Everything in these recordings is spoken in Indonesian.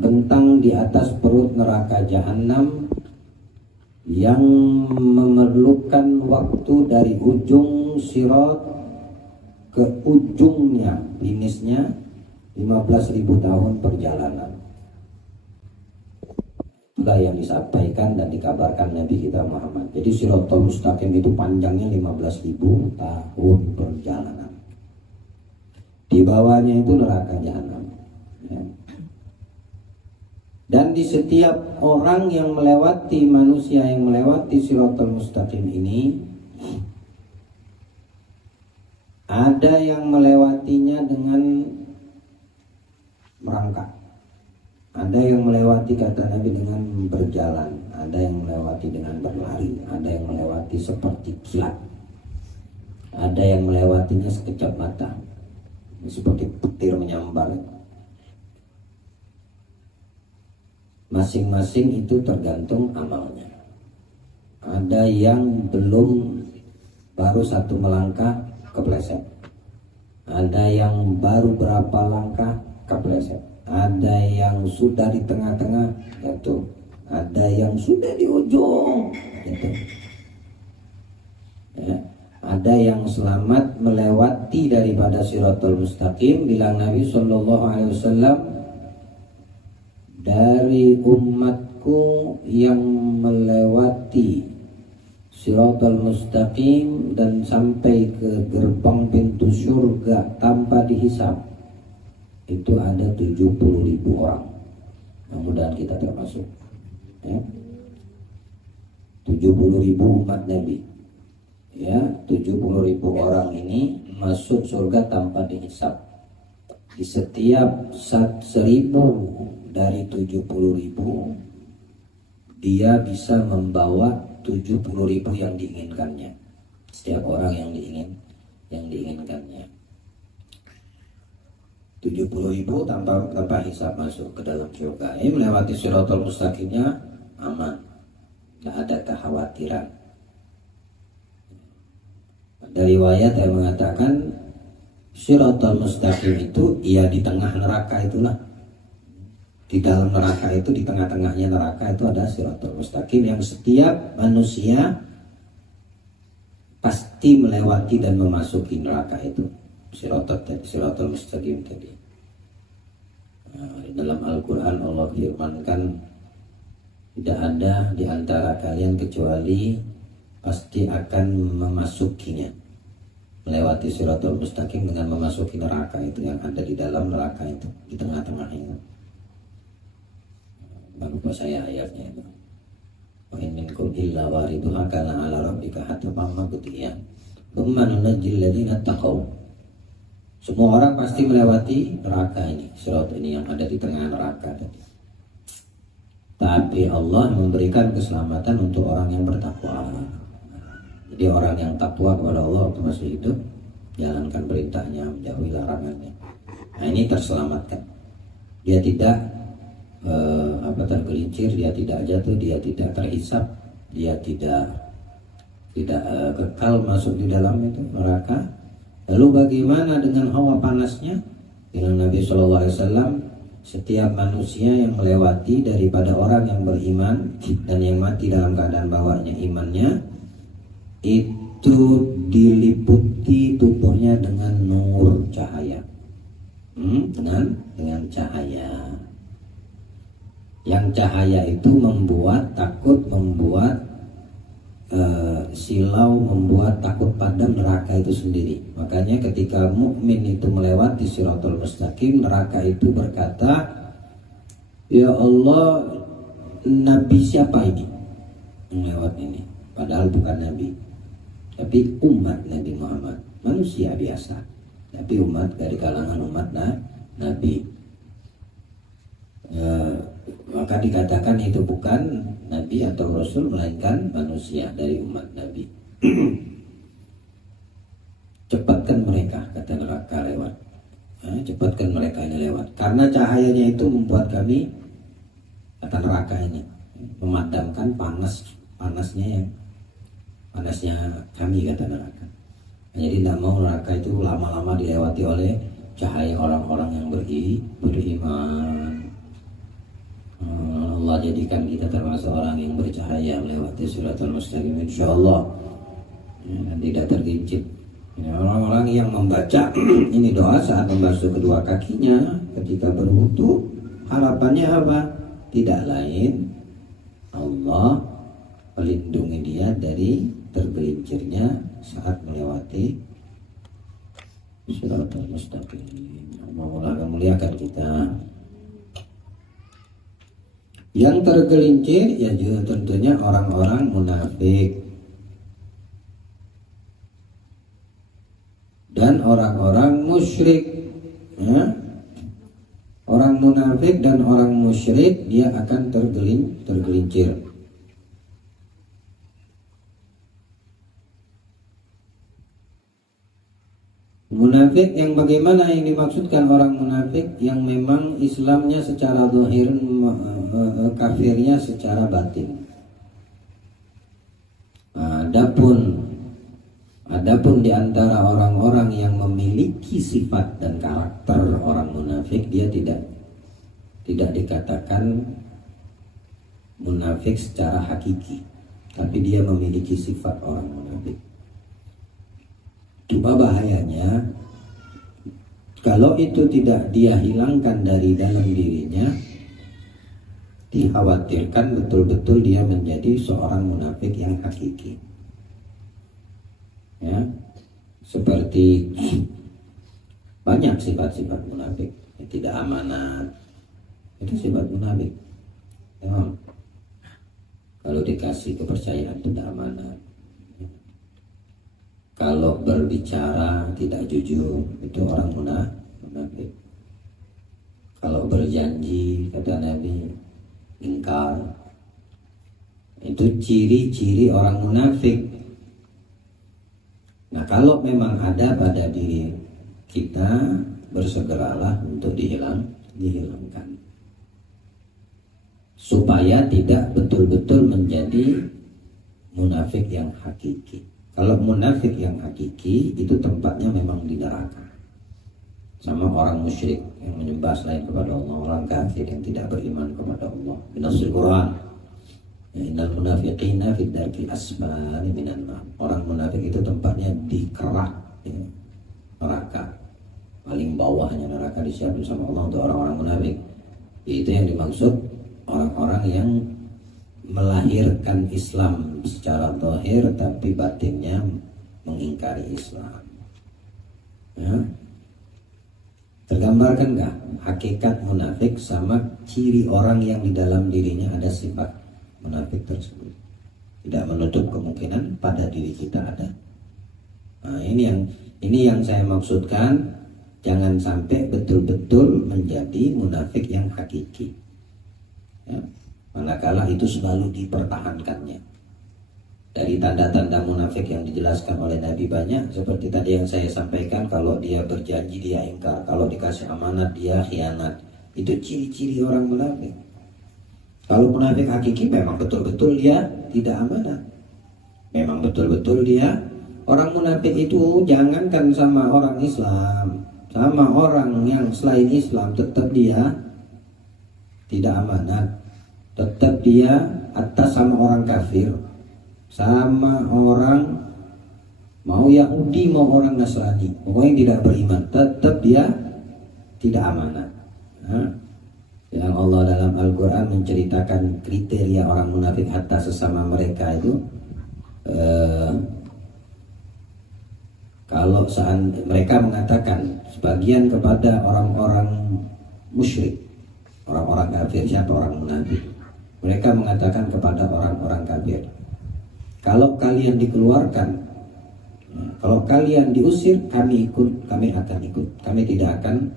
bentang di atas perut neraka jahanam yang memerlukan waktu dari ujung sirat ke ujungnya, finishnya 15.000 tahun perjalanan. Itulah yang disampaikan dan dikabarkan Nabi kita Muhammad. Jadi Siratal Mustaqim itu panjangnya 15.000 tahun perjalanan. Di bawahnya itu neraka jahanam. Ya. Dan di setiap orang yang melewati, manusia yang melewati Siratal Mustaqim ini, ada yang melewatinya dengan merangkak, ada yang melewati, kata Nabi, dengan berjalan, ada yang melewati dengan berlari, ada yang melewati seperti kilat, ada yang melewatinya sekejap mata, seperti petir menyambar. Masing-masing itu tergantung amalnya. Ada yang belum, baru satu melangkah kepleset. Ada yang baru berapa langkah kepleset. Ada yang sudah di tengah-tengah jatuh. Ada yang sudah di ujung gitu. Ya. Ada yang selamat melewati daripada Siratal Mustaqim. Bilang Nabi SAW, dari umatku yang melewati Siratal Mustaqim dan sampai ke gerbang pintu surga tanpa dihisab, itu ada 70.000 orang. Mudah-mudahan kita termasuk ya. 70.000 umat Nabi ya. 70.000 orang ini masuk surga tanpa dihisab. Di setiap 1.000 dari 70.000, dia bisa membawa 70.000 yang diinginkannya. Setiap orang yang diinginkannya. 70.000 tanpa hisab masuk ke dalam surga. Ini melewati Siratal Mustaqimnya aman, tidak ada kekhawatiran. Dari riwayat yang mengatakan Siratal Mustaqim itu ya di tengah neraka itulah. Di dalam neraka itu, di tengah-tengahnya neraka itu ada Siratal Mustaqim yang setiap manusia pasti melewati dan memasuki neraka itu. Siratal Mustaqim tadi. Dalam Al-Quran Allah firmankan, tidak ada di antara kalian kecuali pasti akan memasukinya, melewati Siratal Mustaqim dengan memasuki neraka itu, yang ada di dalam neraka itu, di tengah-tengahnya. Lupa saya ayatnya itu. Wa in minkum illa wariduha kana 'ala rabbika hatman maqdiyan. Tsumma nunajjil ladzina taqaw. Semua orang pasti melewati neraka ini, sirat ini yang ada di tengah neraka tadi. Tapi Allah memberikan keselamatan untuk orang yang bertakwa. Jadi orang yang takwa kepada Allah waktu masih hidup, jalankan perintahnya, menjauhi larangannya. Nah, ini terselamatkan. Dia tidak tergelincir, dia tidak jatuh, dia tidak terhisap, dia tidak kekal masuk di dalam itu neraka. Lalu bagaimana dengan hawa panasnya? Dengan Nabi SAW, setiap manusia yang melewati daripada orang yang beriman dan yang mati dalam keadaan bawanya imannya, itu diliputi tubuhnya dengan nur, cahaya, dengan cahaya. Yang cahaya itu membuat takut, membuat silau, membuat takut pada neraka itu sendiri. Makanya ketika mukmin itu melewati Siratal Mustaqim, neraka itu berkata, ya Allah, Nabi siapa ini melewat ini? Padahal bukan Nabi, tapi umat Nabi Muhammad, manusia biasa, tapi umat dari kalangan umat Nabi. Maka dikatakan itu bukan Nabi atau Rasul, melainkan manusia dari umat Nabi. Cepatkan mereka, kata neraka lewat. Cepatkan mereka ini lewat, karena cahayanya itu membuat kami, kata neraka ini, memadamkan panasnya kami, kata neraka. Jadi tidak mau neraka itu lama-lama dilewati oleh cahaya orang-orang yang beriman. Allah jadikan kita termasuk orang yang bercahaya melewati Shiratal Mustaqim insyaallah. Tidak tergelincir. Orang-orang yang membaca ini doa saat membasuh kedua kakinya ketika berwudu, harapannya apa? Tidak lain, Allah melindungi dia dari tergelincirnya saat melewati Shiratal Mustaqim. Allah akan muliakan kita. Yang tergelincir ya juga tentunya orang-orang munafik dan orang-orang musyrik. Ya. Orang munafik dan orang musyrik dia akan tergelincir. Munafik yang bagaimana yang dimaksudkan orang munafik? Yang memang Islamnya secara zahir, kafirnya secara batin. Adapun di antara orang-orang yang memiliki sifat dan karakter orang munafik, dia tidak dikatakan munafik secara hakiki, tapi dia memiliki sifat orang munafik. Cuma bahayanya kalau itu tidak dia hilangkan dari dalam dirinya, dikhawatirkan betul-betul dia menjadi seorang munafik yang hakiki. Ya, seperti banyak sifat-sifat munafik. Tidak amanat, itu sifat munafik. Ya, kalau dikasih kepercayaan tidak amanat. Kalau berbicara tidak jujur, itu orang munafik. Kalau berjanji, kata Nabi, ingkar. Itu ciri-ciri orang munafik. Nah, kalau memang ada pada diri kita, bersegeralah untuk dihilangkan. Supaya tidak betul-betul menjadi munafik yang hakiki. Kalau munafik yang hakiki itu tempatnya memang di neraka. Sama orang musyrik yang menyembah selain kepada Allah, orang kafir yang tidak beriman kepada Allah. Binasul Quran. Innal munafiqina fid darkil asfali minan nar. Orang munafik itu tempatnya di kerak neraka. Paling bawahnya neraka disiapkan sama Allah untuk orang-orang munafik. Itu yang dimaksud orang-orang yang melahirkan Islam secara zahir tapi batinnya mengingkari Islam. Ya. Tergambarkan nggak hakikat munafik sama ciri orang yang di dalam dirinya ada sifat munafik tersebut? Tidak menutup kemungkinan pada diri kita ada. Nah, ini yang saya maksudkan, jangan sampai betul-betul menjadi munafik yang hakiki. Ya. Manakala itu selalu dipertahankannya. Dari tanda-tanda munafik yang dijelaskan oleh Nabi banyak. Seperti tadi yang saya sampaikan, kalau dia berjanji dia ingkar, kalau dikasih amanat dia khianat. Itu ciri-ciri orang munafik. Kalau munafik hakiki memang betul-betul dia tidak amanat. Memang betul-betul dia. Orang munafik itu jangankan sama orang Islam, sama orang yang selain Islam tetap dia tidak amanat. Tetap dia atas sama orang kafir, sama orang mau Yahudi mau orang Nasrani, pokoknya yang tidak beriman, tetap dia tidak amanat. Yang Allah dalam Al-Quran menceritakan kriteria orang munafik atas sesama mereka itu, kalau saat mereka mengatakan sebagian kepada orang-orang musyrik, orang-orang kafir, siapa orang munafik? Mereka mengatakan kepada orang-orang kafir, kalau kalian dikeluarkan, kalau kalian diusir, kami akan ikut. Kami tidak akan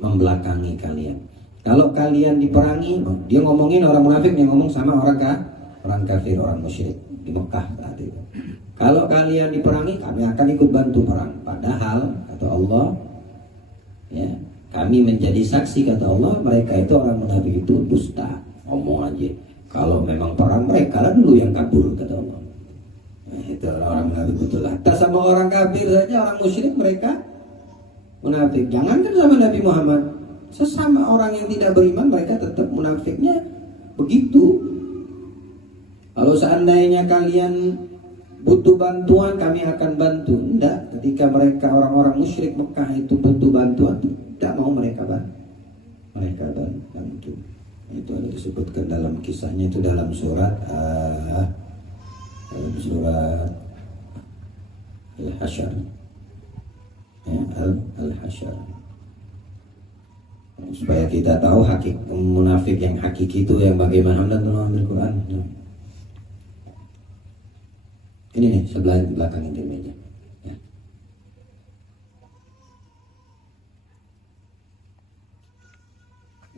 membelakangi kalian. Kalau kalian diperangi, dia ngomongin orang munafik, dia ngomong sama orang kafir, orang musyrik di Mekah saat itu. Kalau kalian diperangi, kami akan ikut bantu perang. Padahal kata Allah, ya, kami menjadi saksi, kata Allah, mereka itu orang munafik itu dusta, ngomong aja. Kalau memang perang mereka dulu yang kabur, kata Allah. Nah, itu orang munafik betul. Atas sama orang kafir saja, orang musyrik mereka munafik. Jangankan sama Nabi Muhammad, Sesama orang yang tidak beriman mereka tetap munafiknya begitu. Kalau seandainya kalian butuh bantuan, kami akan bantu. Enggak, ketika mereka orang-orang musyrik Mekah itu butuh bantuan, tidak mau mereka bantu. Itu ada disebutkan dalam kisahnya, itu dalam surat Al-Hasyr. Ya, Al-Hasyr. Supaya kita tahu munafik yang hakiki itu yang bagaimana. Tolong ambil Quran. Ini nih sebelah belakang ini meja. Ya.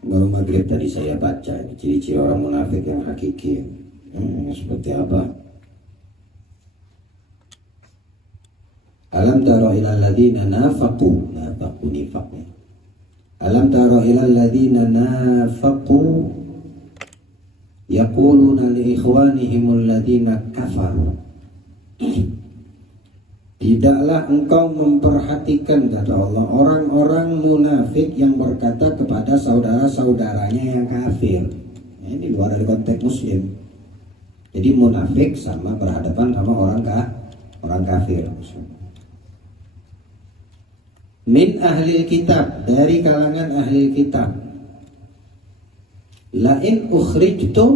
Baru maghrib tadi saya baca ciri-ciri orang munafik yang hakiki. Seperti apa? Alam tara ilal ladzina nafaqu nifaqnya. Alam tara ilal ladzina nafaqu yaquluna li ikhwanihim alladzina kafaru. Tidaklah engkau memperhatikan, kata Allah, orang-orang munafik yang berkata kepada saudara-saudaranya yang kafir. Ini luar dari konteks muslim. Jadi munafik sama berhadapan sama orang kafir. Min ahli kitab, dari kalangan ahli kitab. Lain ukhrijtum,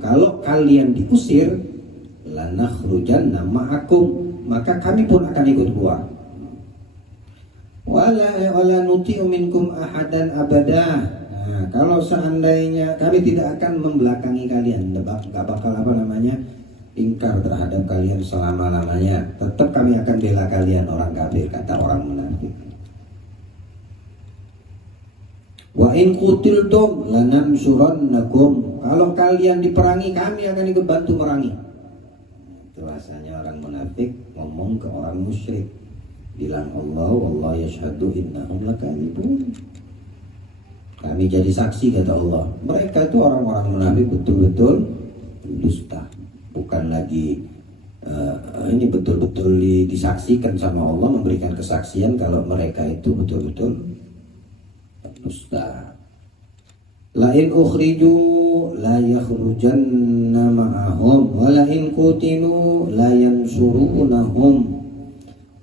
kalau kalian diusir, lanakhrujanna ma'akum, maka kami pun akan ikut keluar. Wala nuti'u minkum ahadan abada. Nah, kalau seandainya kami tidak akan membelakangi kalian, gak bakal ingkar terhadap kalian selama-lamanya. Tetap kami akan bela kalian orang kafir, kata orang munafik. Wa in qutiltum lanansurannakum, kalau kalian diperangi kami akan ikut bantu merangi. Itu rasanya orang munafik ngomong ke orang musyrik, bilang Allah yashhadu innahum lakadzibun. Kami jadi saksi, kata Allah. Mereka itu orang-orang munafik betul-betul dusta. Bukan lagi ini betul-betul disaksikan sama Allah, memberikan kesaksian kalau mereka itu betul-betul dusta. Lain ukhriju la yakhrujanna ma'ahum wa la in qutilu la yansurunahum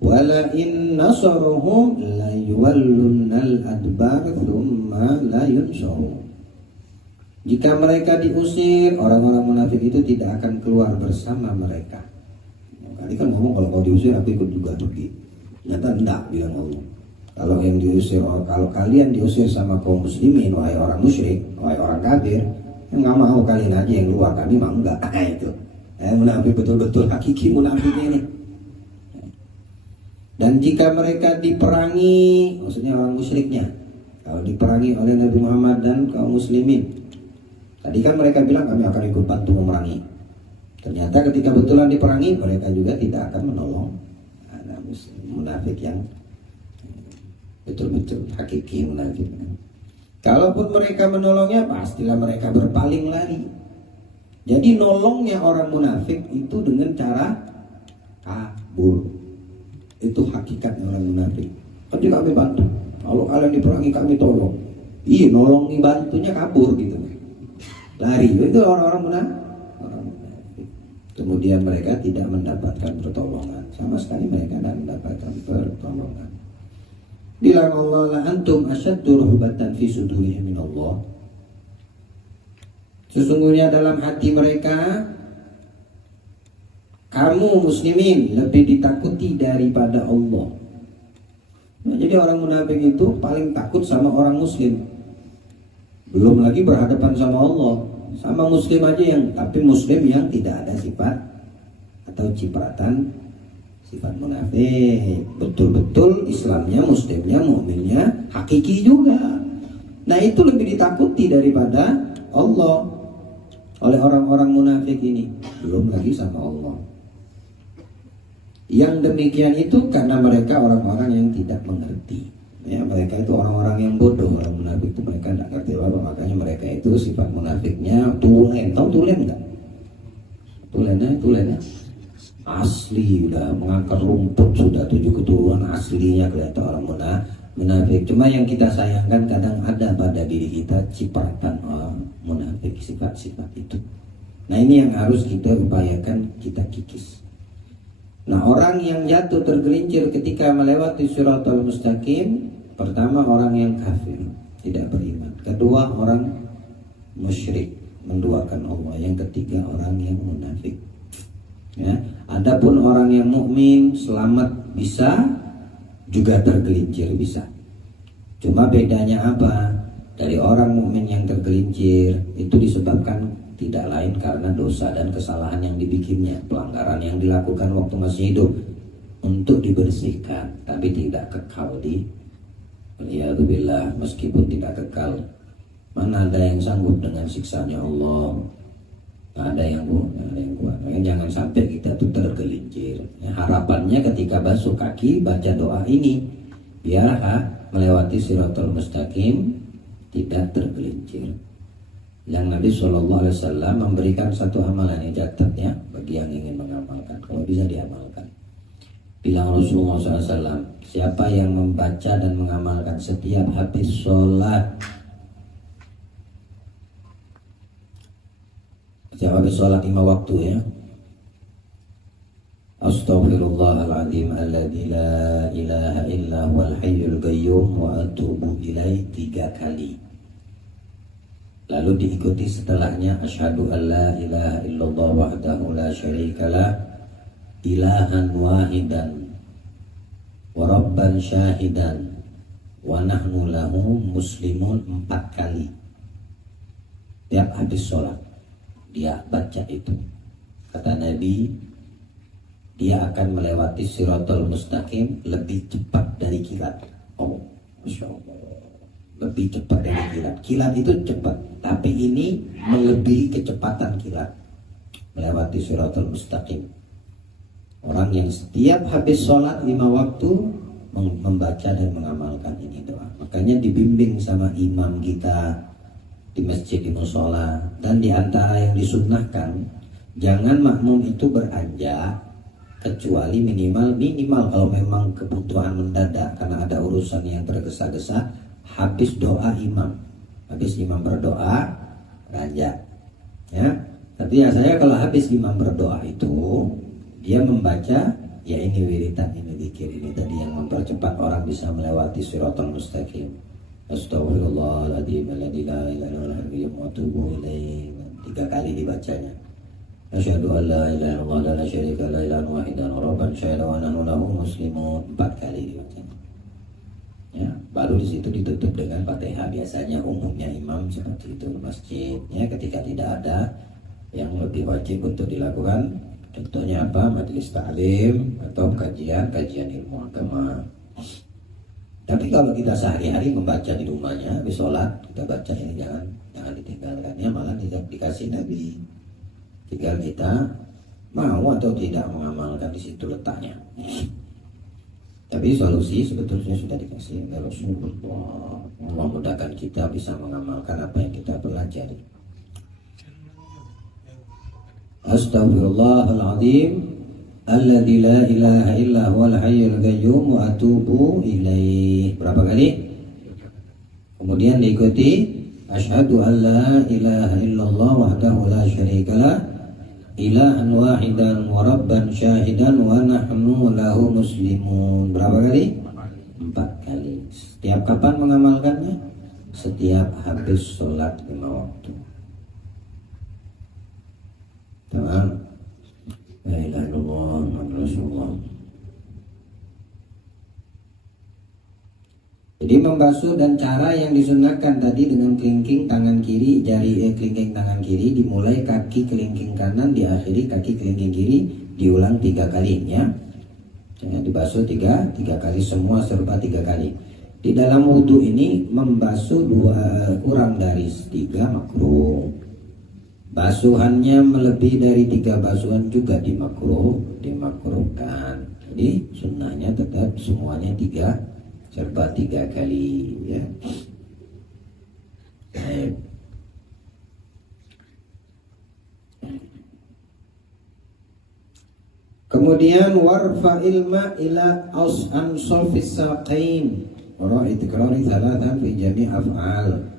wa la in nasaruhum la yuwallunnal adbar thumma la yunsarun. Jika mereka diusir, orang-orang munafik itu tidak akan keluar bersama mereka. Tadi kan ngomong kalau kau diusir aku ikut juga pergi. Ternyata enggak, bilang Allah. Kalau yang diusir, kalau kalian diusir sama kaum muslimin, wahai orang musyrik, wahai orang kafir, nggak mau, kalian aja yang keluar, kami mau enggak. Itu munafik betul-betul hakiki munafiknya ini. Dan jika mereka diperangi, maksudnya orang musyriknya, kalau diperangi oleh Nabi Muhammad dan kaum muslimin, tadi kan mereka bilang kami akan ikut bantu memerangi. Ternyata ketika betulan diperangi, mereka juga tidak akan menolong. Nah, munafik yang betul-betul hakiki munafik. Kalaupun mereka menolongnya, pastilah mereka berpaling lari. Jadi nolongnya orang munafik itu dengan cara kabur. Itu hakikatnya orang munafik. Nanti kami bantu. Kalau kalian diperangi kami tolong. Iya, nolongi bantunya kabur gitu. Lari. Itu orang-orang munafik. Kemudian mereka tidak mendapatkan pertolongan. Sama sekali mereka tidak mendapatkan pertolongan. Bilang Allah, la antum asyaddu ruhbatan fi sudurihim min Allah. Sesungguhnya dalam hati mereka, kamu muslimin lebih ditakuti daripada Allah. Nah, jadi orang munafik itu paling takut sama orang muslim. Belum lagi berhadapan sama Allah. Sama muslim aja tapi muslim yang tidak ada sifat atau cipratan sifat munafik. Betul-betul Islamnya, muslimnya, mukminnya hakiki juga. Nah, itu lebih ditakuti daripada Allah oleh orang-orang munafik ini. Belum lagi sama Allah. Yang demikian itu karena mereka orang-orang yang tidak mengerti. Ya, mereka itu orang-orang yang bodoh. Orang munafik itu mereka tidak ngerti apa, makanya mereka itu sifat munafiknya tulen. Tahu tulen enggak? Tulennya asli, udah mengangkat rumput, sudah 7 keturunan, aslinya kelihatan orang munafik. Cuma yang kita sayangkan kadang ada pada diri kita cipratan munafik, sifat-sifat itu. Nah ini yang harus kita upayakan kita kikis. Nah orang yang jatuh tergelincir ketika melewati Shiratal Mustaqim, pertama orang yang kafir, tidak beriman. Kedua orang musyrik, menduakan Allah. Yang ketiga orang yang munafik. Ya, adapun orang yang mukmin selamat bisa, juga tergelincir bisa. Cuma bedanya apa? Dari orang mukmin yang tergelincir itu disebabkan tidak lain karena dosa dan kesalahan yang dibikinnya, pelanggaran yang dilakukan waktu masih hidup, untuk dibersihkan, tapi tidak kekal di waliyadzubillah. Meskipun tidak kekal, mana ada yang sanggup dengan siksanya Allah? Nggak ada yang kuat. Makanya jangan sampai kita tuh tergelincir. Harapannya ketika basuh kaki baca doa ini, biar melewati Shiratal Mustaqim tidak tergelincir. Yang Nabi SAW memberikan satu amalan yang catatnya bagi yang ingin mengamalkan, kalau bisa diamalkan. Bilang Rasulullah SAW, siapa yang membaca dan mengamalkan setiap habis sholat, setiap habis sholat 5 waktu ya, Astaghfirullahaladzim alladzi la ilaha illa huwal hayyul qayyum wa atubu ilaih 3 kali. Lalu diikuti setelahnya asyhadu alla ilaha illallah wahdahu la syarikalah ilahan wahidan wa rabban syahidan wa nahnu lahu muslimun 4 kali. Tiap habis sholat dia baca itu. Kata Nabi, dia akan melewati Shiratal Mustaqim lebih cepat dari kilat. Oh, Masya Allah, lebih cepat dari kilat. Kilat itu cepat, tapi ini melebihi kecepatan kilat melewati Shiratal Mustaqim. Orang yang setiap habis sholat 5 waktu membaca dan mengamalkan ini doa, makanya dibimbing sama imam kita di masjid, di musola. Dan diantara yang disunnahkan, jangan makmum itu beranjak kecuali minimal kalau memang kebutuhan mendadak karena ada urusan yang tergesa-gesa. Habis doa imam, habis imam berdoa beranjak ya. Tapi ya saya kalau habis imam berdoa itu dia membaca ya ini wiritan, ini zikir, ini tadi yang mempercepat orang bisa melewati Shiratal Mustaqim. Astaghfirullahaladzim alladzi la ilaha illa huwa wa atubu ilaih. 3 kali dibacanya. Asyhadu an la ilaha illallah la syarika la ilaha wahidan rabban syahidan wa nahnu lahu muslimun 4 kali dibacanya. Ya, baru di situ ditutup dengan Fatihah. Biasanya umumnya imam seperti itu masjid ya, ketika tidak ada yang lebih wajib untuk dilakukan. Contohnya apa? Majelis ta'lim atau kajian ilmu agama. Tapi kalau kita sehari-hari membaca di rumahnya, habis sholat kita baca ini, jangan ditinggalkan ya, malah dikasih Nabi. Tinggal kita mau atau tidak mengamalkan, di situ letaknya. Tapi solusi sebetulnya sudah dikasih oleh Rasulullah. Allah mudahkan kita bisa mengamalkan apa yang kita pelajari. Astaghfirullahaladzim alladzi la ilaha illa huwal hayyul qayyum wa atubu ilaih. Berapa kali? Kemudian diikuti asyhadu an la ilaha illallah wahdahu la syarikalah ilahan wahidan wa rabban syahidan wa nahnu lahu muslimun. Berapa kali? 4 kali. Setiap kapan mengamalkannya? Setiap habis sholat 5 waktu. Tamam. La ilaha illallah Muhammadur Rasulullah. Jadi membasuh dan cara yang disunahkan tadi dengan kelingking tangan kiri, kelingking tangan kiri dimulai kaki kelingking kanan, diakhiri kaki kelingking kiri, diulang 3 kali ya. Jangan dibasuh 3 kali, semua serba 3 kali. Di dalam wudhu ini membasuh kurang dari 3 makruh. Basuhannya melebihi dari 3 basuhan juga dimakruhkan. Jadi sunnahnya tetap semuanya 3 serba 3 kali ya. Kemudian warfa ilma ila ansofis saqain, istiqrari salatan fi jami' af'al.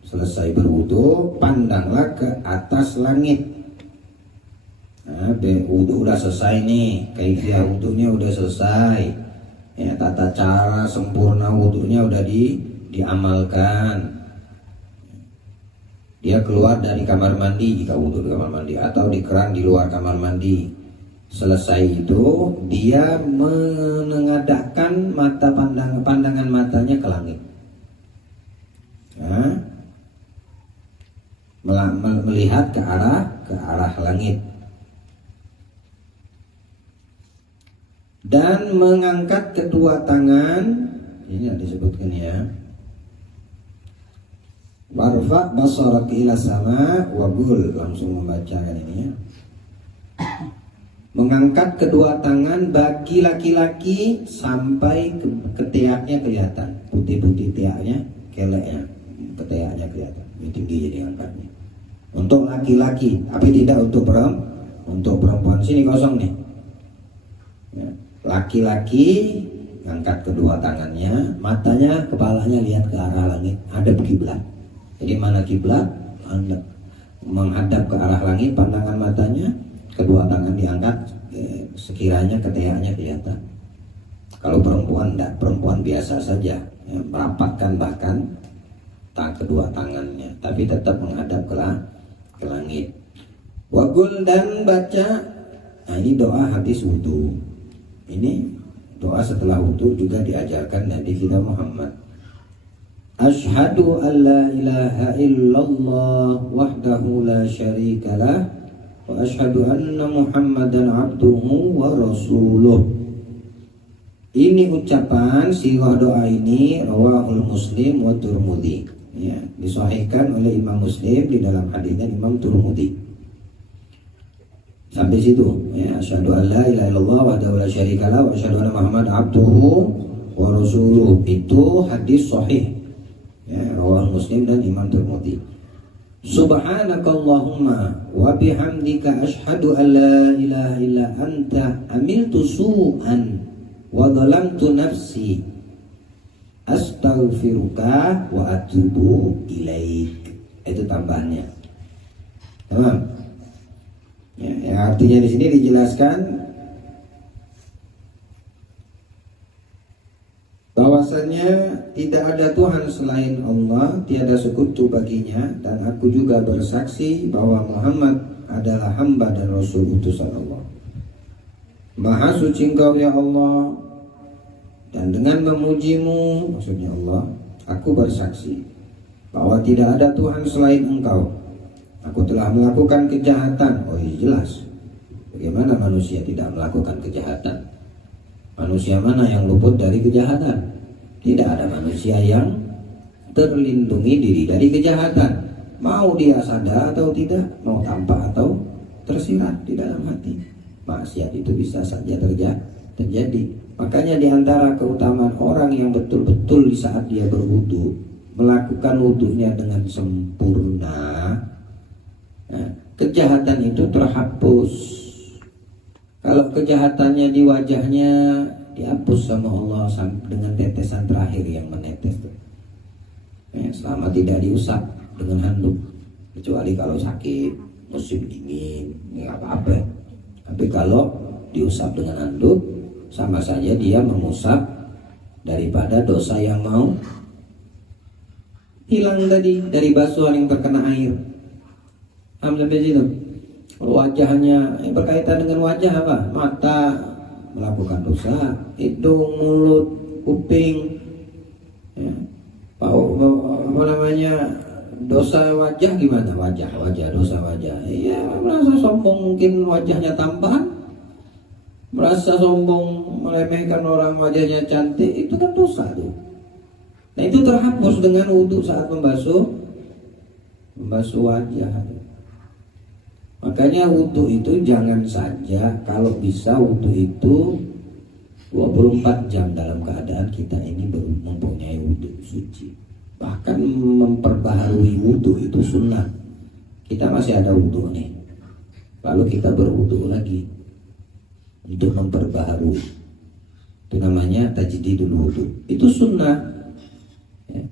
Selesai berwudu, pandanglah ke atas langit. Nah, wudu udah selesai nih, kaifiah wudunya udah selesai. Ya, tata cara sempurna wudunya udah diamalkan. Dia keluar dari kamar mandi jika wudu di kamar mandi atau di keran di luar kamar mandi. Selesai itu dia menengadahkan pandangan matanya ke langit. Nah, melihat ke arah langit dan mengangkat kedua tangan. Ini yang disebutkan ya. Warfa basarak ila sama wagul, langsung membacakan ini ya. Mengangkat kedua tangan bagi laki-laki sampai ke teaknya kelihatan, putih-putih teaknya, keleknya, teaknya kelihatan, ini tinggi jadi angkatnya. Untuk laki-laki, tapi tidak untuk perempuan. Sini kosong nih. Ya. Laki-laki angkat kedua tangannya, matanya, kepalanya lihat ke arah langit, hadap kiblat. Jadi mana kiblat, menghadap ke arah langit, pandangan matanya, kedua tangan diangkat, sekiranya ketiaknya kelihatan. Kalau perempuan tidak, perempuan biasa saja, ya, merapatkan bahkan kedua tangannya, tapi tetap menghadap ke langit. Wagul dan baca. Nah, ini doa habis wudu. Ini doa setelah wudu juga diajarkan Nabi kita Muhammad. Asyhadu an la ilaha illallah wahdahu la syarikalah wa asyhadu anna Muhammadan abduhu wa rasuluh. Ini ucapan sirah doa ini rawahul Muslim wa Tirmidzi. Ya, disahihkan oleh Imam Muslim di dalam hadisnya Imam Tirmidzi. Sampai situ ya, asyhadu an la ilaha illallah wahdahu la syarikalah wa asyhadu anna Muhammadan abduhu wa rasuluh. Itu hadis sahih. Ya, rawahul Muslim dan Imam Tirmidzi. Subhanakallahumma wa bihamdika asyhadu an la ilaha illa anta amiltu su'an wa dhalamtu nafsi astaghfiruka wa atubu ilaik. Itu tambahannya. Tamam. Ya, artinya di sini dijelaskan bahwasanya tidak ada Tuhan selain Allah, tiada sekutu baginya, dan aku juga bersaksi bahwa Muhammad adalah hamba dan rasul utusan Allah. Maha suci Engkau ya Allah, dan dengan memujimu, maksudnya Allah, aku bersaksi bahwa tidak ada Tuhan selain Engkau. Aku telah melakukan kejahatan. Oh iya, jelas. Bagaimana manusia tidak melakukan kejahatan? Manusia mana yang luput dari kejahatan? Tidak ada manusia yang terlindungi diri dari kejahatan. Mau dia sadar atau tidak, mau tampak atau tersirat di dalam hati, maksiat itu bisa saja terjadi. Makanya di antara keutamaan orang yang betul-betul di saat dia berwudu, melakukan wudunya dengan sempurna, nah, kejahatan itu terhapus. Kalau kejahatannya di wajahnya, dihapus sama Allah dengan tetesan terakhir yang menetes. Ya, selama tidak diusap dengan handuk, kecuali kalau sakit musim dingin, nggak apa-apa. Tapi kalau diusap dengan handuk, sama saja dia mengusap daripada dosa yang mau hilang tadi dari basuhan yang terkena air. Sampai situ. Wajahnya berkaitan dengan wajah apa? Mata melakukan dosa, hidung, mulut, kuping, ya. Apa namanya, dosa wajah gimana? Wajah dosa wajah. Ya, merasa sombong mungkin wajahnya tampan, merasa sombong meremehkan orang wajahnya cantik, itu kan dosa tuh. Nah, itu terhapus dengan wudu saat membasuh wajah. Makanya wudu itu jangan saja, kalau bisa wudu itu 24 jam dalam keadaan kita ini mempunyai wudu suci. Bahkan memperbaharui wudu itu sunnah. Kita masih ada wudu nih, lalu kita berwudu lagi untuk memperbaharui. Itu namanya tajdidul wudu. Itu sunnah. Ya.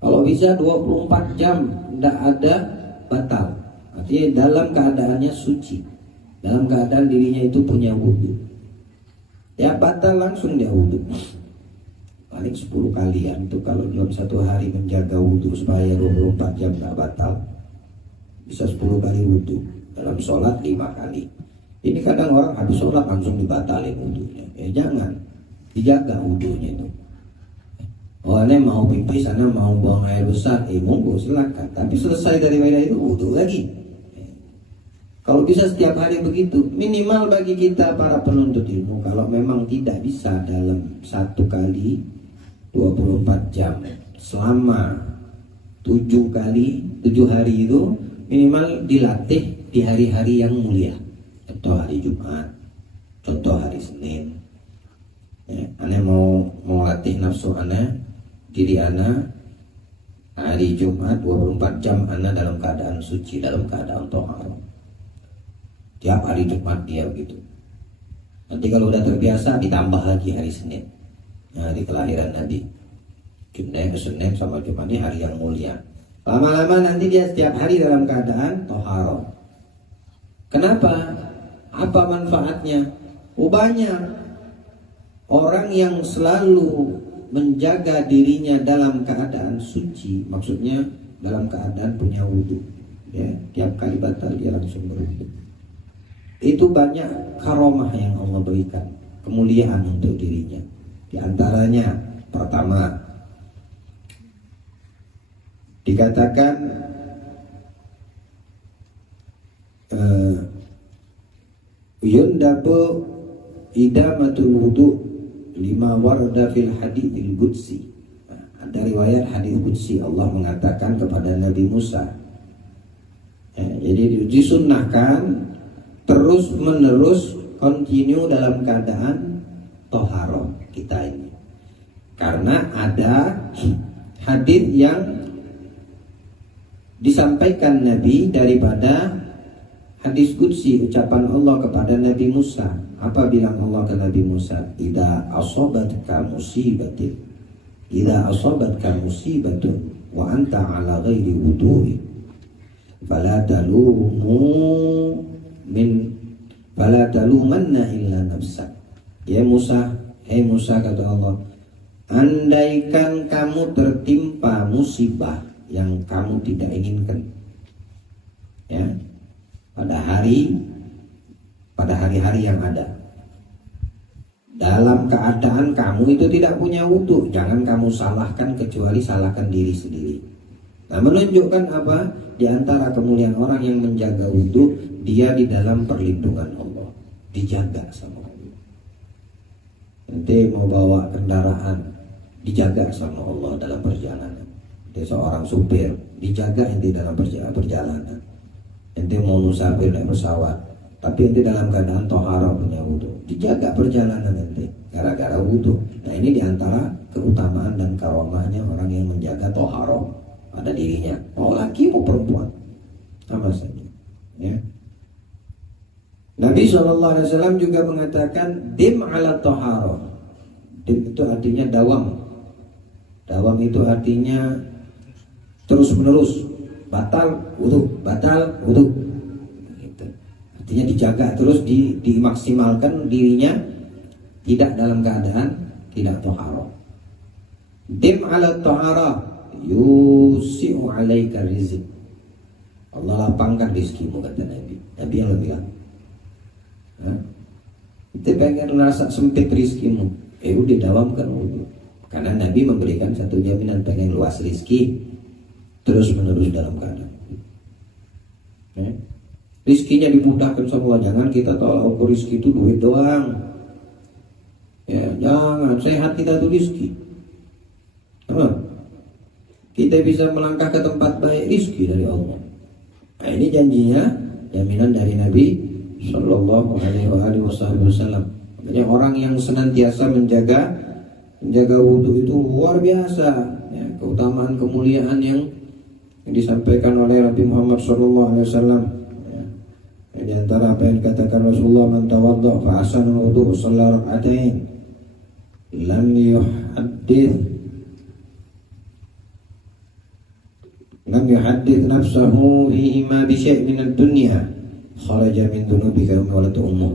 Kalau bisa 24 jam tidak ada batal. Artinya dalam keadaannya suci, dalam keadaan dirinya itu punya wudu. Ya batal langsung dia wudu. Paling 10 kalian itu kalau dalam satu hari menjaga wudu supaya 24 jam tidak batal, bisa 10 kali wudu. Dalam sholat 5 kali. Ini kadang orang habis sholat langsung dibatalin wudunya. Ya jangan, dijaga wudunya itu. Oh ini mau pipis, sana mau buang air besar, monggo silakan. Tapi selesai daripada itu wudu lagi. Kalau bisa setiap hari begitu, minimal bagi kita para penuntut ilmu, kalau memang tidak bisa dalam 1 kali 24 jam selama 7 hari itu minimal dilatih di hari-hari yang mulia. Contoh hari Jumat, contoh hari Senin. Ya, aneh mau latih nafsu aneh, diri aneh hari Jumat 24 jam aneh dalam keadaan suci, dalam keadaan tohar. Tiap hari Jumat dia begitu. Nanti kalau udah terbiasa ditambah lagi hari Senin, hari kelahiran Nabi. Senin sama Jumat ini hari yang mulia. Lama-lama nanti dia setiap hari dalam keadaan tohar. Kenapa? Apa manfaatnya? Banyak. Orang yang selalu menjaga dirinya dalam keadaan suci, maksudnya dalam keadaan punya wudu, ya, tiap kali batal dia langsung berwudu. Itu banyak karomah yang Allah berikan, kemuliaan untuk dirinya. Di antaranya pertama dikatakan yundabu idamatul wudu lima warda fil hadithil qudsi. Ada riwayat hadits qudsi, Allah mengatakan kepada Nabi Musa, jadi disunnahkan terus menerus continue dalam keadaan toharoh kita ini, karena ada hadits yang disampaikan Nabi daripada hadis qudsi, ucapan Allah kepada Nabi Musa. Apa bilang Allah ke Nabi Musa? Idza asabatka musibatin, idza asabatka musibatun wa anta ala ghairi wudu'i fala talumanna illa nafsak. Ya Musa, hai Musa, kata Allah, andaikan kamu tertimpa musibah yang kamu tidak inginkan, ya, pada hari-hari yang ada, dalam keadaan kamu itu tidak punya wudu, jangan kamu salahkan kecuali salahkan diri sendiri. Nah, menunjukkan apa? Di antara kemuliaan orang yang menjaga wudu, dia di dalam perlindungan Allah, dijaga sama Allah. Nanti mau bawa kendaraan, dijaga sama Allah dalam perjalanan. Nanti seorang supir, dijaga nanti dalam perjalanan. Nanti mau musafir naik pesawat, tapi nanti dalam keadaan tohara punya wudu, dijaga perjalanan nanti gara-gara wudu. Nah, ini diantara keutamaan dan karomahnya orang yang menjaga tohara pada dirinya, mau laki mau perempuan sama saja, ya. Nabi SAW juga mengatakan dim ala tohara. Dim itu artinya dawam. Dawam itu artinya terus menerus, batal wudu gitu. Artinya dijaga terus, dimaksimalkan dirinya tidak dalam keadaan tidak tohara. Dim ala tohara yusi'u alaika rizq. Allah lapangkan rizkimu, kata Nabi. Nabi yang bilang, kita pengen rasa sempit rizkimu, udah dawamkan wudu. Karena Nabi memberikan satu jaminan, pengen luas rizki terus menerus dalam keadaan. Rizkinya dimudahkan semua. Jangan kita tolak ukur rizki itu duit doang. Ya, jangan. Sehat kita itu rizki. Kita bisa melangkah ke tempat baik, rizki dari Allah. Nah, ini janjinya, jaminan dari Nabi Sallallahu Alaihi Wasallam. Makanya orang yang senantiasa menjaga wudu itu luar biasa, ya, keutamaan kemuliaan yang disampaikan oleh Nabi Muhammad Sallallahu Alaihi Wasallam. Di antara apa yang dikatakan Rasulullah, man tawadda fa ahsana wudu shalla rak'atain lam yuhaddith nafsahu fihima bi syai' min ad-dunya kharaja min dzunubika wa la ummu.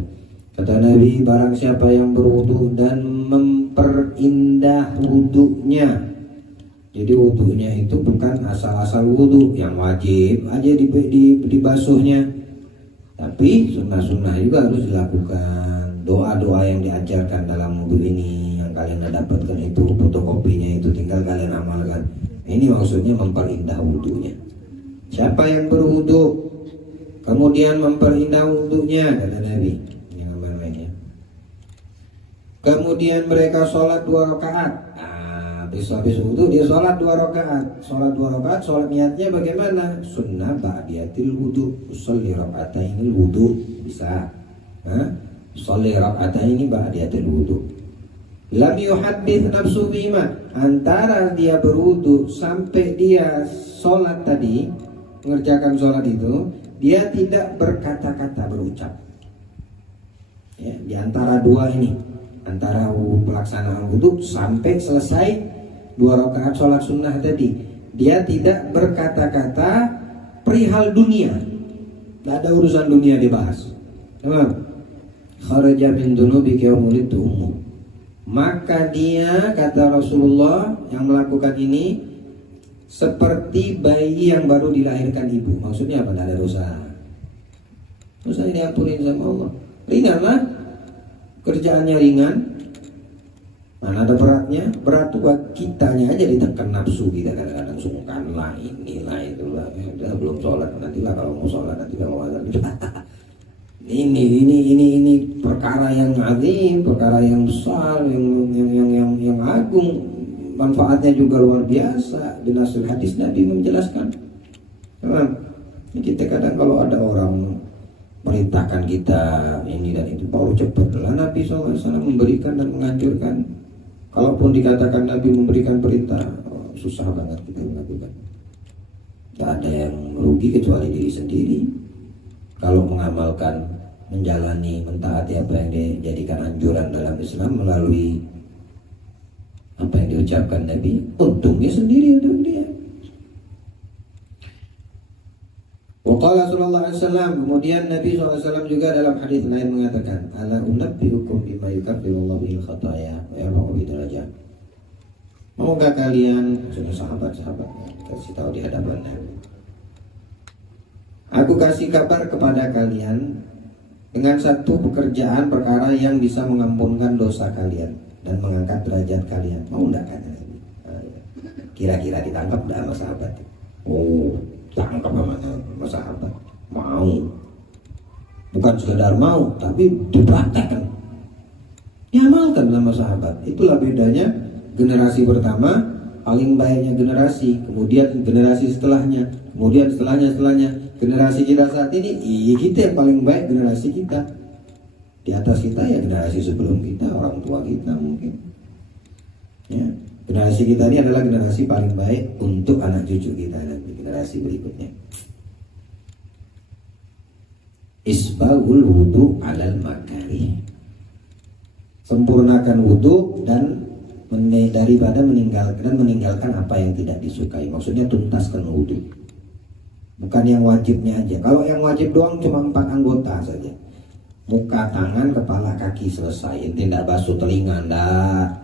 Kata Nabi, barang siapa yang berwudu dan memperindah wudunya. Jadi wudunya itu bukan asal-asal wudu yang wajib aja dibasuhnya, tapi sunnah-sunnah juga harus dilakukan. Doa-doa yang diajarkan dalam wudu ini yang kalian dapatkan itu fotokopinya itu tinggal kalian amalkan. Ini maksudnya memperindah wudunya. Siapa yang berwudu kemudian memperindah wudunya, kata Nabi, kemudian mereka sholat 2 rakaat. Habis wudu dia sholat 2 rakaat. Sholat niatnya bagaimana? Sunnah ba'diyatil wudu. Sholli raka'atainil wudu. Bisa. Sholli raka'ataini ba'diyatil wudu. Lam yuhaddits nafsu bima. Antara dia berwudu sampai dia sholat tadi, mengerjakan sholat itu, dia tidak berkata-kata, berucap. Ya, di antara dua ini, antara pelaksanaan wudu sampai selesai 2 rakaat sholat sunnah tadi, dia tidak berkata-kata perihal dunia. Tidak ada urusan dunia dibahas. Kharaja min dzunubika wa wulidtu ummu. Maka dia, kata Rasulullah, yang melakukan ini seperti bayi yang baru dilahirkan ibu. Maksudnya apa? Tidak ada dosa. Dosa ini diampunin sama Allah. Ringanlah, kerjaannya ringan. Mana ada beratnya? Berat tuh buat kitanya aja, ditekan nafsu kita kadang-kadang, sungkan lah, inilah itulah. Udah belum sholat, nantilah kalau mau sholat, nantilah mau azan. Ini perkara yang azim, perkara yang besar, yang agung, manfaatnya juga luar biasa. Di nasul hadis Nabi menjelaskan. Kita kadang kalau ada orang perintahkan kita ini dan itu, baru cepatlah Nabi SAW memberikan dan menganjurkan. Kalaupun dikatakan Nabi memberikan perintah, susah banget kita melakukan. Tidak ada yang merugi kecuali diri sendiri kalau mengamalkan, menjalani, mentaati apa yang dijadikan anjuran dalam Islam melalui apa yang diucapkan Nabi. Untungnya sendiri untuk dia. Waqala sallallahu alaihi wasallam, kemudian Nabi SAW juga dalam hadis lain mengatakan, ala unabbiukum bima yukaffiru bihil khataya wa yarfa'u bihi darajat. Maukah kalian, maksudnya sahabat-sahabat, kasih tahu di hadapan Nabi, aku kasih kabar kepada kalian dengan satu pekerjaan perkara yang bisa mengampunkan dosa kalian dan mengangkat derajat kalian. Mau enggak, kata Nabi? Kira-kira ditangkap enggak sama sahabat? Oh, tangkap sama sahabat. Mau. Bukan sekedar mau, tapi dipraktekkan, diamalkan sama sahabat. Itulah bedanya generasi pertama, paling baiknya generasi, kemudian generasi setelahnya, kemudian setelahnya. Generasi kita saat ini, kita yang paling baik, generasi kita. Di atas kita ya generasi sebelum kita, orang tua kita mungkin. Ya, generasi kita ini adalah generasi paling baik untuk anak cucu kita dan generasi berikutnya. Isbagul wudu alal makari. Sempurnakan wudu dan daripada meninggalkan apa yang tidak disukai. Maksudnya tuntaskan wudu. Bukan yang wajibnya aja. Kalau yang wajib doang cuma 4 anggota saja. Muka, tangan, kepala, kaki, selesai. Tidak basuh telinga, enggak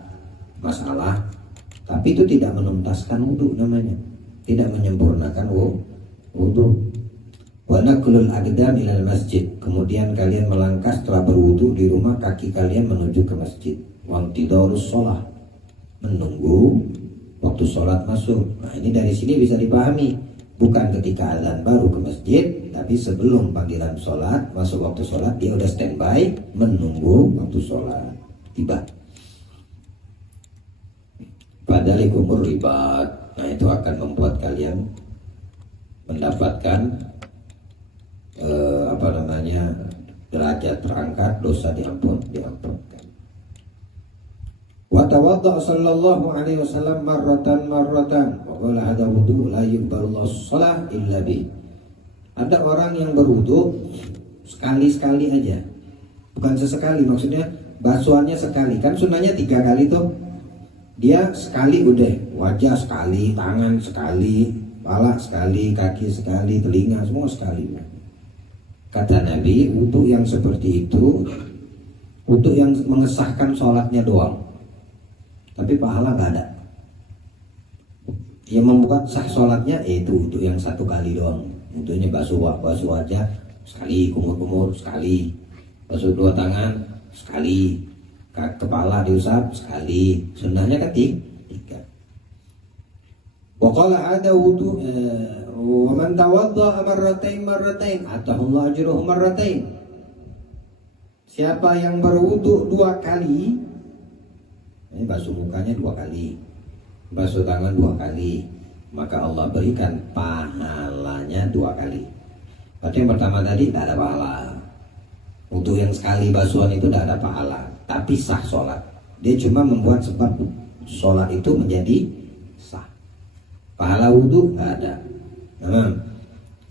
masalah. Tapi itu tidak menuntaskan wudu namanya. Tidak menyempurnakan wudu. Wa naqlul aqdam ilal masjid. Kemudian kalian melangkah setelah berwudu di rumah, kaki kalian menuju ke masjid. Wa intidharus shalah. Menunggu waktu sholat masuk. Nah, ini dari sini bisa dipahami. Bukan ketika azan baru ke masjid, tapi sebelum panggilan sholat, masuk waktu sholat, dia udah standby menunggu waktu sholat tiba. Fadzalikumur ribat. Nah, itu akan membuat kalian mendapatkan derajat terangkat, dosa diampunkan. Wa tawadda sallallahu alaihi wasallam marratan wa qala hadza wudu la yuqbalu shalah illa bi. Ada orang yang berwudu sekali-sekali aja. Bukan sesekali, maksudnya basuhannya sekali, kan sunnahnya 3 kali tuh. Dia sekali udah, wajah sekali, tangan sekali, kepala sekali, kaki sekali, telinga semua sekali. Kata Nabi, untuk yang seperti itu, untuk yang mengesahkan sholatnya doang, tapi pahala gak ada. Yang membuat sah sholatnya itu untuk yang 1 kali doang. Untuknya basuh wajah sekali, kumur-kumur sekali, basuh 2 tangan sekali, kepala diusap sekali. Sunnahnya kan 3. Wa qala ada wudu wa man tawadda marratain atahullahu ajruhu marratain. Siapa yang berwudu 2 kali, ini basuh mukanya 2 kali, basuh tangan 2 kali, maka Allah berikan pahalanya 2 kali. Berarti yang pertama tadi tidak ada pahala. Untuk yang sekali basuhan itu tidak ada pahala, tapi sah sholat. Dia cuma membuat sebab sholat itu menjadi sah. Pahala wudhu tidak ada. Nah,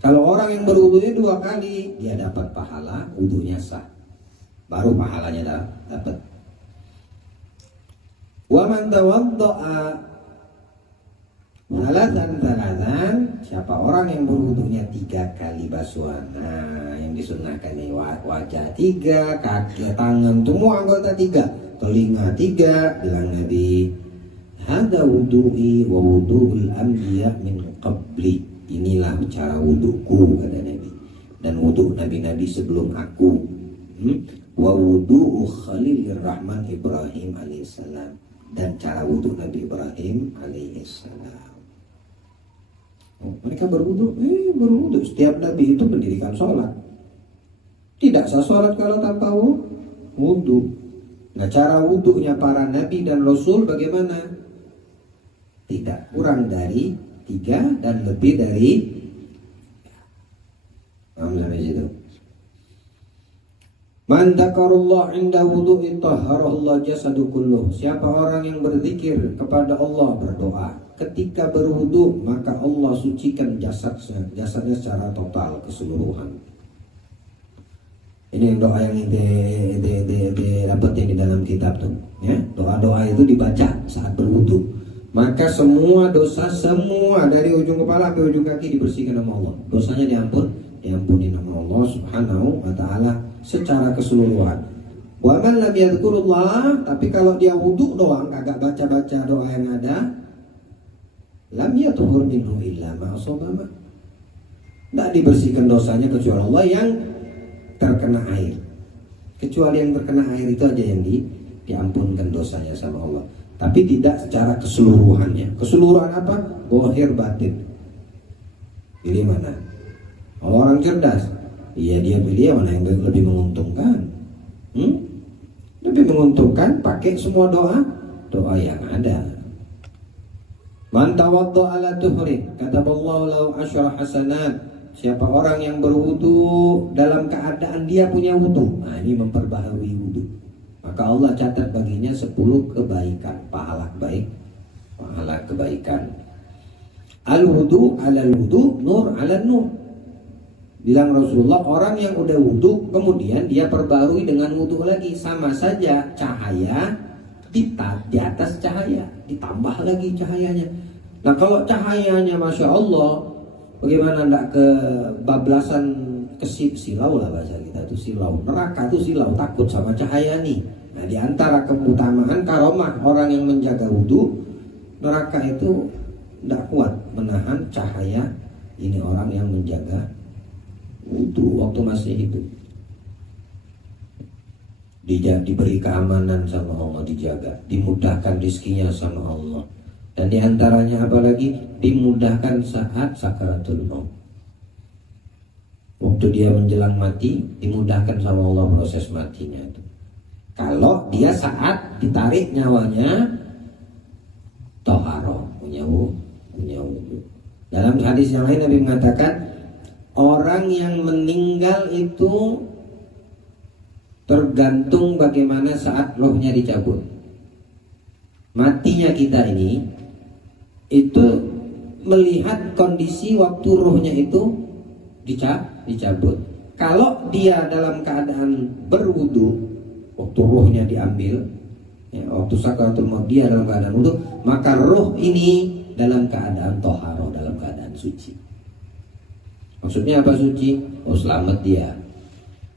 kalau orang yang berwudhunya 2 kali, dia dapat pahala, wudhunya sah, baru pahalanya dapat. Wa man tawadda'a Salatan, siapa orang yang berwudunya 3 kali basuhan. Nah, yang disunahkan ini wajah 3, kaki, tangan, semua anggota 3, telinga 3. Bilang Nabi, hada wudu'i wa wudu'ul anbiya min qabli. Inilah cara wuduku, kata Nabi, dan wudu nabi-nabi sebelum aku. Wa wudu'u Khalilur Rahman Ibrahim alaihissalam, dan cara wudu Nabi Ibrahim alaihissalam. Mereka berwudu, setiap nabi itu mendirikan sholat. Tidak sah sholat kalau tanpa wudu. Nah, cara wudunya para nabi dan rasul bagaimana? Tidak kurang dari 3 dan lebih dari. Sampai situ. Man dzakarallah inda wudu'i tahharallahu jasadu kulluh. Siapa orang yang berzikir kepada Allah, berdoa ketika berwudu, maka Allah sucikan jasadnya secara total, keseluruhan. Ini yang doa yang dapetin di dalam kitab tuh, ya. Doa-doa itu dibaca saat berwudu, maka semua dosa, semua dari ujung kepala ke ujung kaki dibersihkan sama Allah. Dosanya diampuni sama Allah Subhanahu wa taala secara keseluruhan. Wa man lam yadhkurullah, tapi kalau dia wudu doang kagak baca-baca doa yang ada, lam yatuhur minhu illa ma asabama. Tidak dibersihkan dosanya kecuali Allah yang terkena air. Kecuali yang terkena air itu aja yang diampunkan dosanya sama Allah. Tapi tidak secara keseluruhannya. Keseluruhan apa? Zahir batin. Pilih mana? Orang cerdas, iya dia pilih mana yang lebih menguntungkan. Lebih menguntungkan pakai semua doa yang ada. Man tawadda ala tuhrin kataballahu lahu asyra hasanat. Siapa orang yang berwudu dalam keadaan dia punya wudu, nah ini memperbaharui wudu, maka Allah catat baginya 10 kebaikan, pahala kebaikan. Al wudu ala wudu, nur ala nur. Bilang Rasulullah, orang yang udah wudu kemudian dia perbarui dengan wudu lagi, sama saja cahaya di atas cahaya, ditambah lagi cahayanya. Nah, kalau cahayanya Masya Allah, bagaimana enggak kebablasan, silau lah bahasa kita itu silau. Neraka itu silau, takut sama cahaya nih. Nah, di antara keutamaan karomah orang yang menjaga wudu, neraka itu enggak kuat menahan cahaya ini orang yang menjaga wudu waktu masih hidup. Diberi keamanan sama Allah, dijaga, dimudahkan rizkinya sama Allah. Dan diantaranya apalagi dimudahkan saat sakaratul maut. Waktu dia menjelang mati, dimudahkan sama Allah proses matinya itu. Kalau dia saat ditarik nyawanya, toharo, punya wudu. Dalam hadis yang lain Nabi mengatakan, orang yang meninggal itu tergantung bagaimana saat rohnya dicabut. Matinya kita ini itu melihat kondisi waktu rohnya itu dicabut. Kalau dia dalam keadaan berwudu, waktu rohnya diambil, ya, waktu sakaratul maut dia dalam keadaan wudu, maka roh ini dalam keadaan toharoh, dalam keadaan suci. Maksudnya apa suci? Oh, selamat dia.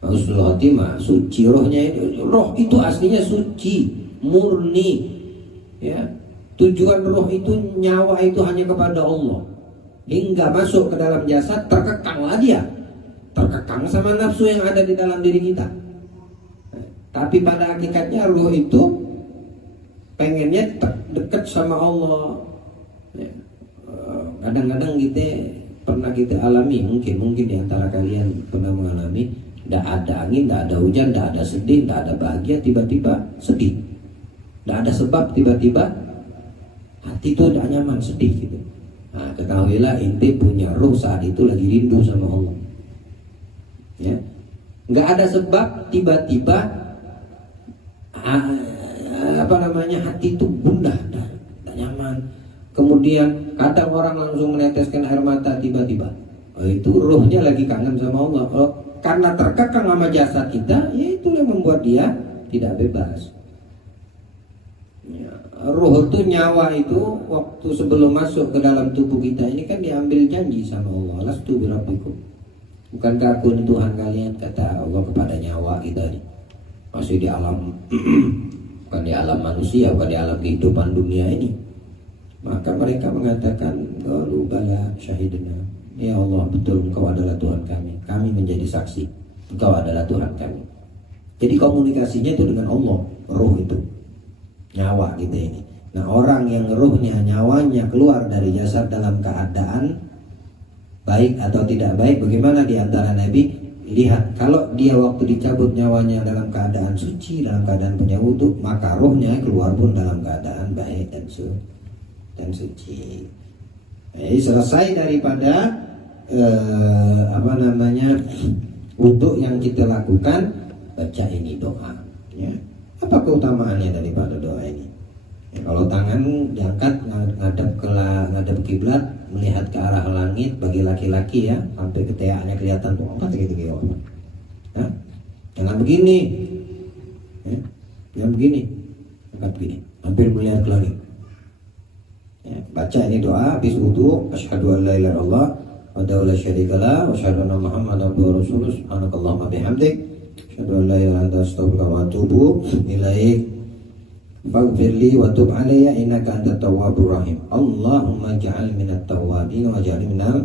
Husnul khotimah, suci rohnya itu. Roh itu aslinya suci, murni. Ya. Tujuan roh itu, nyawa itu hanya kepada Allah. Hingga masuk ke dalam jasad, terkekanglah dia. Terkekang sama nafsu yang ada di dalam diri kita. Tapi pada hakikatnya roh itu pengennya dekat sama Allah. Ya. Kadang-kadang pernah kita alami, mungkin di antara kalian pernah mengalami, tidak ada angin, tidak ada hujan, tidak ada sedih, tidak ada bahagia, tiba-tiba sedih. Tidak ada sebab, tiba-tiba hati itu tidak nyaman, sedih gitu. Nah, ketahuilah ente punya roh saat itu lagi rindu sama Allah. Ya, nggak ada sebab, tiba-tiba hati itu gundah, tak nyaman. Kemudian kadang orang langsung meneteskan air mata tiba-tiba. Oh, itu rohnya lagi kangen sama Allah. Oh, karena terkekang sama jasad kita, ya itu yang membuat dia tidak bebas. Ya, roh itu, nyawa itu waktu sebelum masuk ke dalam tubuh kita ini kan diambil janji sama Allah. Lastu birabbikum. Bukankah aku ini Tuhan kalian, kata Allah kepada nyawa kita ini. Masih di alam bukan di alam manusia, bukan di alam kehidupan dunia ini. Maka mereka mengatakan, qalu bala syahidna. Ya Allah, betul Engkau adalah Tuhan kami. Kami menjadi saksi Engkau adalah Tuhan kami. Jadi komunikasinya itu dengan Allah, roh itu, nyawa kita ini. Nah, orang yang rohnya, nyawanya keluar dari jasad dalam keadaan baik atau tidak baik, bagaimana di antara Nabi? Lihat, kalau dia waktu dicabut nyawanya dalam keadaan suci, dalam keadaan punya wudu, maka rohnya keluar pun dalam keadaan baik dan suci. Jadi selesai daripada wudu yang kita lakukan, baca ini doa. Ya. Apa keutamaannya daripada doa ini? Ya, kalau tangan diangkat ngadep kiblat, melihat ke arah langit bagi laki-laki ya, sampai ketiaknya kelihatan tuh apa gitu. Nah, jangan begini. Ya, jangan begini. Angkat begini, hampir melihat ke langit. Ya, baca ini doa habis wudu, asyhadu an la ilaha illallah wa la syarika lah wa asyhadu anna muhammadan abduhu wa rasuluh, subhanakallahumma bihamdik, asyhadu an la ilaha illa anta astaghfiruka wa atubu ilaik. Faghfirli wa tub alayya innaka antat tawwabur rahim. Allahumma ij'al minat tawwabin wa ij'al minal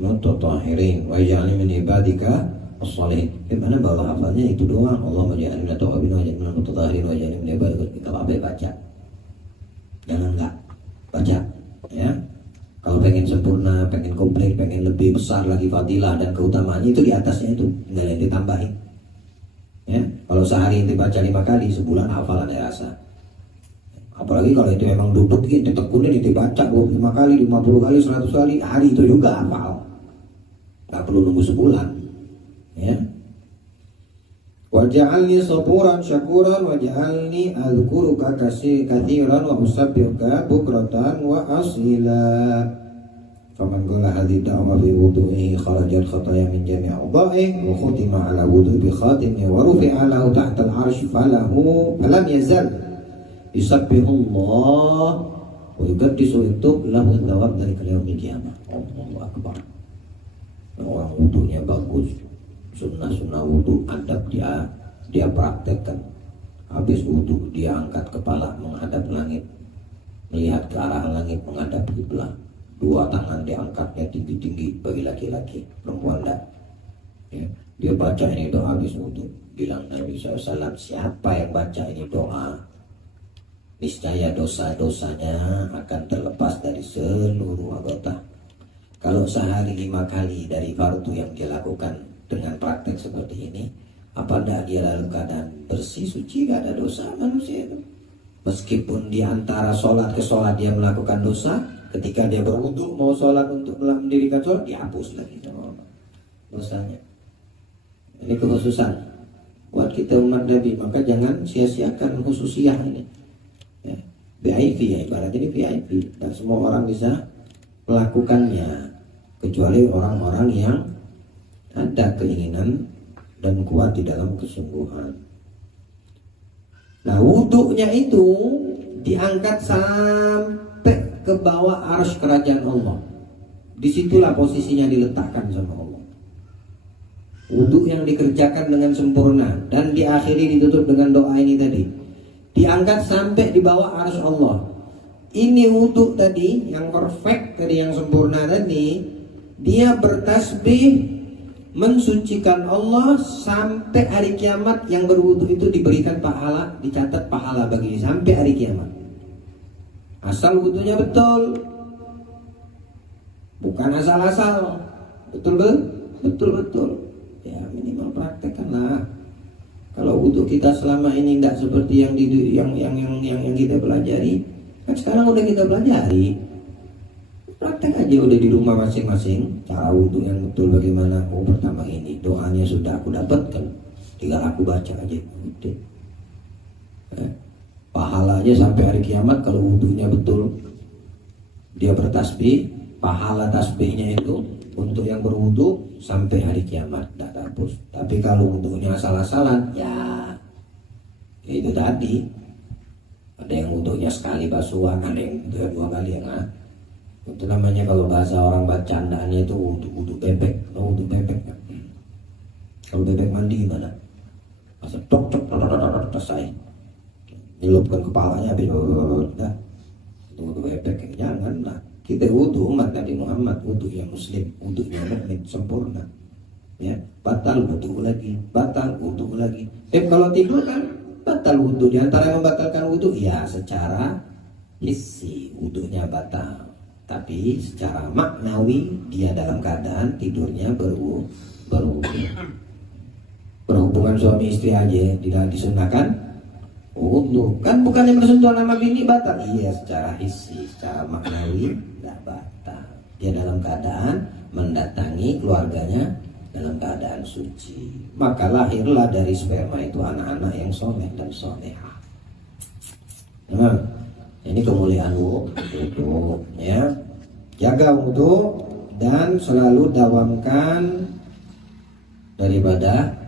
mutatahhirin wa ij'al min ibadika as-salihin. Gimana bahwa hafalnya itu doang. Allahumma ij'al minat tawwabin wa ij'al minal mutatahhirin wa ij'al min ibadika. Kita baca. Jangan enggak baca ya. Kalau pengen sempurna, pengen komplit, pengen lebih besar lagi fadilah dan keutamaannya itu di atasnya itu, enggak ada yang ditambahin. Ya, kalau sehari itu baca 5 kali, sebulan hafalan ya rasa. Apalagi kalau itu memang duduk gitu, tekunin itu baca 25 kali, 50 kali, 100 kali, hari itu juga hafal. Gak perlu nunggu sebulan. Ya. Waj'alni saburan syakuran waj'alni adhkuruka katsiran wa usabbihuka bukratan wa asila. Faman qala hadhihi da'wa fi wudu'ihi kharajat khataya min jami' a'dha'ihi wa khutima 'ala wudu'i bi khatimi wa rufi'a lahu tahta al-'arsy falam yazal yusabbihullah wa yuqaddisu lahu thawab dari yaumil qiyamah. Allahu akbar. Orang wudunya bagus, sunnah wudu, adab dia praktekkan. Habis wudu dia angkat kepala menghadap langit, melihat ke arah langit, menghadap kiblat. 2 tangan diangkatnya tinggi-tinggi bagi laki-laki, perempuan enggak. Ya, dia baca ini doa habis wudu. Bilang Nabi SAW, siapa yang baca ini doa, niscaya dosa-dosanya akan terlepas dari seluruh anggota. Kalau sehari 5 kali dari fardu yang dia lakukan dengan praktek seperti ini, apa dia dalam keadaan bersih, suci, gak ada dosa manusia itu. Meskipun di antara sholat ke sholat dia melakukan dosa, ketika dia berwudu mau sholat untuk mendirikan sholat, dihapus lagi sama Allah dosanya. Ini kekhususan buat kita umat Nabi, maka jangan sia-siakan khususiyah ini. Ya, VIP ya, ibarat ini VIP, dan semua orang bisa melakukannya kecuali orang-orang yang ada keinginan dan kuat di dalam kesungguhan. Nah, wudhunya itu diangkat sampai ke bawah arsy kerajaan Allah. Disitulah posisinya diletakkan sama Allah. Wudhu yang dikerjakan dengan sempurna dan diakhiri ditutup dengan doa ini tadi, diangkat sampai di bawah arsy Allah. Ini wudhu tadi yang perfect tadi, yang sempurna tadi, dia bertasbih mensucikan Allah sampai hari kiamat. Yang berwudhu itu diberikan pahala, dicatat pahala bagi dia sampai hari kiamat. Asal wudhunya betul, bukan asal-asal. Betul. Ya minimal praktekkanlah. Kalau wudhu kita selama ini nggak seperti yang kita pelajari, kan sekarang udah kita pelajari. Praktek aja udah di rumah masing-masing. Cara wudhu yang betul bagaimana? Oh, pertama ini doanya sudah aku dapatkan, tinggal aku baca aja. Udah. Pahalanya sampai hari kiamat kalau wudhunya betul. Dia bertasbih, pahala tasbihnya itu untuk yang berwudhu sampai hari kiamat tidak hapus. Tapi kalau wudhunya asal-asalan, ya itu tadi. Ada yang wudhunya sekali basuhan, ada yang dua kali, ya. Itu namanya kalau bahasa orang bacandaannya itu wudhu bebek. Oh, wudhu bebek. Kalau bebek mandi gimana? Masa tok selesai. Nyelupkan kepalanya habis udah. Itu wudhu bebek. Janganlah. Kita wudhu umat Nabi Muhammad, wudhu yang muslim, wudhu yang mukmin sempurna. Ya, batal wudhu lagi, batal wudhu lagi. Kalau tidur kan batal wudhu. Di antara yang membatalkan wudhu, ya secara hissi wudhunya batal. Tapi secara maknawi dia dalam keadaan tidurnya berhubungan suami istri aja tidak disunahkan wudhu. Kan bukannya bersentuhan sama bini batal? Iya, secara hissi, secara maknawi tidak batal. Dia dalam keadaan mendatangi keluarganya dalam keadaan suci. Maka lahirlah dari sperma itu anak-anak yang soleh dan solehah. Nah, ini kemuliaan wudhu, ya. Jaga wudhu dan selalu dawamkan daripada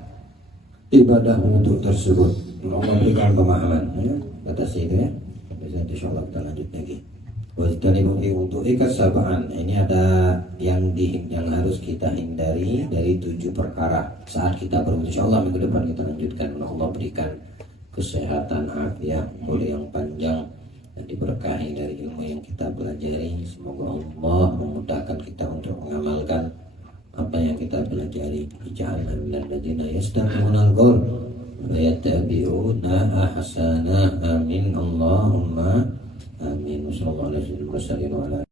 ibadah wudhu tersebut. Allah berikan pemahaman, ya. Atas itu, ya. Bisa insyaallah kita lanjut lagi. Wajtani wudhu ikasabaan. Ini ada yang harus kita hindari dari 7 perkara saat kita berwudhu. Insyaallah minggu depan kita lanjutkan. Allah berikan kesehatan, afiat, umur yang panjang, dan diberkahi dari ilmu yang kita pelajari. Semoga Allah memudahkan kita untuk mengamalkan apa yang kita pelajari. Ij'alna minal ladzina yastami'unal qaul wa yattabi'una ahsana. Amin Allahumma amin. Wassallallahu alaihi wasallam.